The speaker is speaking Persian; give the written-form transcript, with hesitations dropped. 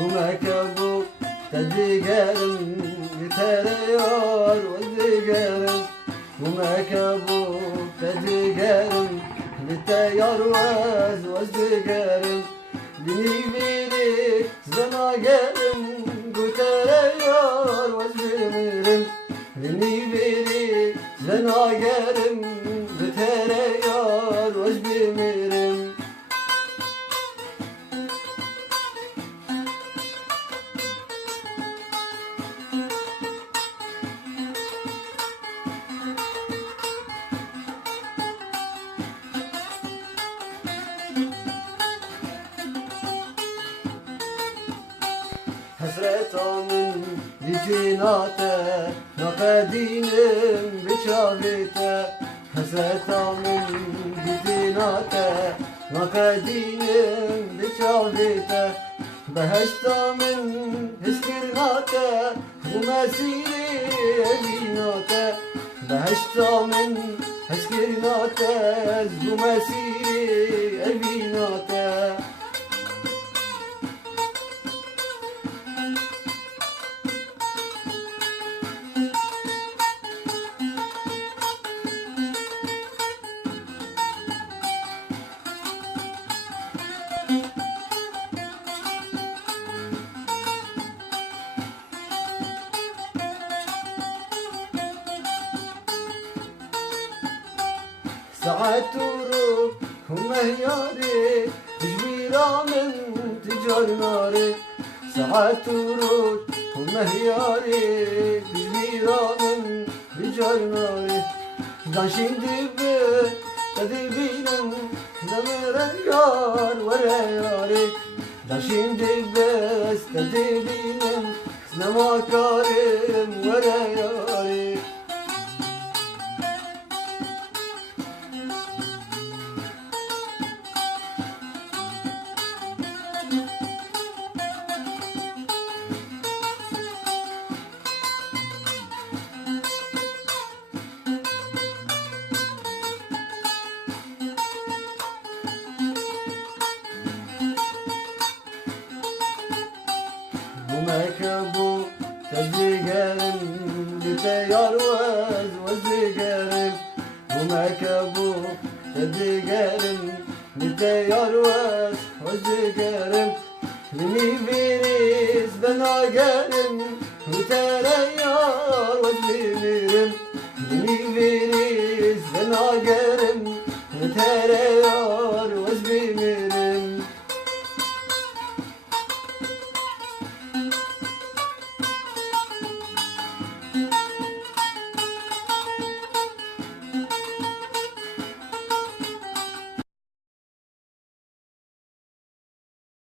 ومكبو تدقرم يتريار وزقرم ومكبو تدقرم يتيار وزقرم بني بيني زنا قرم يتريار وزقرم بني بيني زنا قرم يتريار وزقرم Hasretamın vicinate Nakadinim biçavite Hasretamın vicinate Nakadinim biçavite Beheştamın hiskirnate Bu mesiri evinate Beheştamın hiskirnate Bu mesiri evinate ساعات تروح ومهياري تجبيرا من تجار ناري ساعات تروح ومهياري تجبيرا من تجار ناري داشين دبي تدبينم زمر اليار ورا ياري داشين دبي تدبينم زما كارم ورا ياري ومكبو تزقرم بتيار وزقرم ومكبو تزقرم بتيار وزقرم لني فيريس بناقرم وتريار وزقرم